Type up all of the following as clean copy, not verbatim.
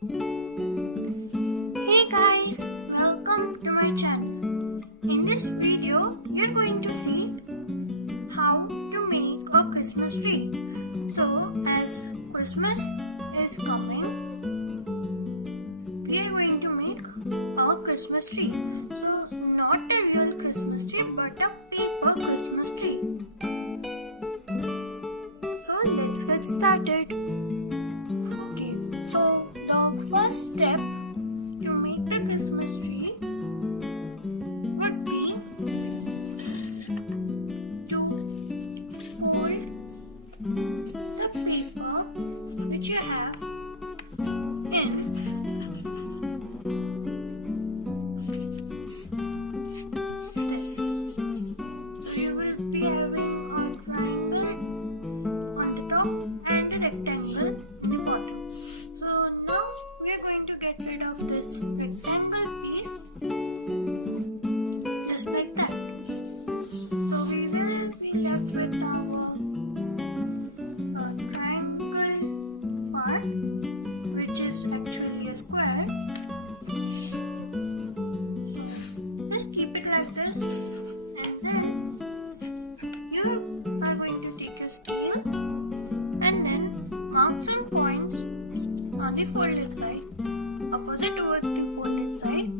Hey guys, welcome to my channel. In this video, you're going to see how to make a Christmas tree. So, as Christmas is coming, we are going to make a Christmas tree. So, not a real Christmas tree, but a paper Christmas tree. So, let's get started. Okay, so the first step to make the Christmas tree would be to fold the paper which you have in this. So you will be having a triangle on the top and a rectangle in the bottom. So now we are going to get rid of this rectangle piece just like that. So we will be left with our triangle part, which is actually a square. Just keep it like this, and then you are going to take a scale and then mark some points on the folded side, opposite towards the folded side.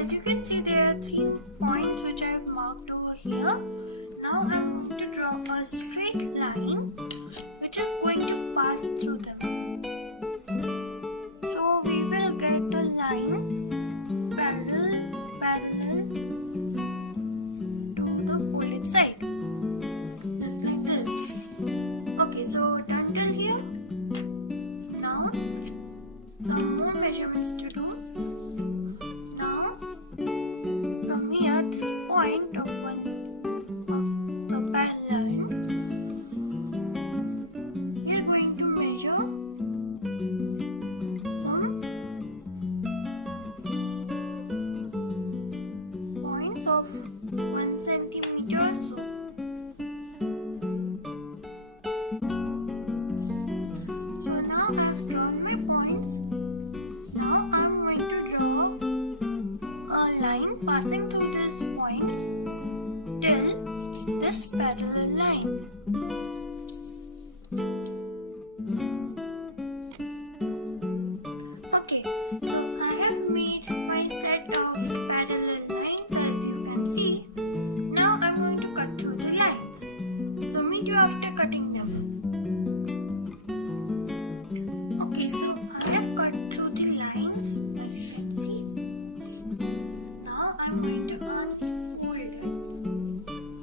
As you can see, there are 3 points which I have marked over here. Now I'm going to draw a straight line which is going to pass through them. So we will get a line parallel to the folded side. Just like this. Okay, so done till here. Now some more measurements to do. Now from here, this point of the parallel line, you're going to measure some points of 1 centimeter or so. So now I've drawn my points. Now I'm going to draw a line passing through these points till this parallel line. Okay, so I have made my set of parallel lines, as you can see. Now I'm going to cut through the lines. So meet you after cutting them. Okay, so I have cut through the lines, as you can see. Now I'm going to unfold it.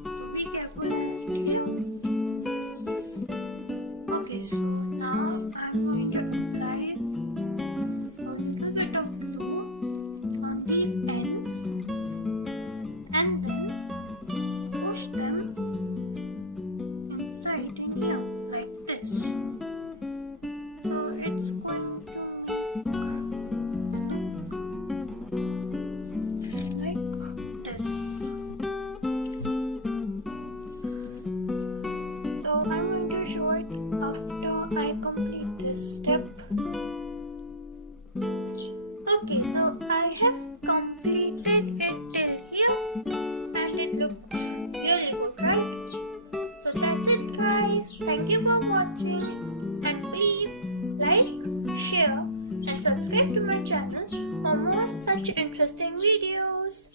So be careful here. Okay, so now I'm going to apply a little bit of glue on these ends and then push them inside in here like this. So it's going to make like this. So I'm going to show it after I complete this step. Okay, so I have completed it till here and it looks really good, right? So that's it guys. Thank you for watching, and please like, share and subscribe to my channel for more such interesting videos.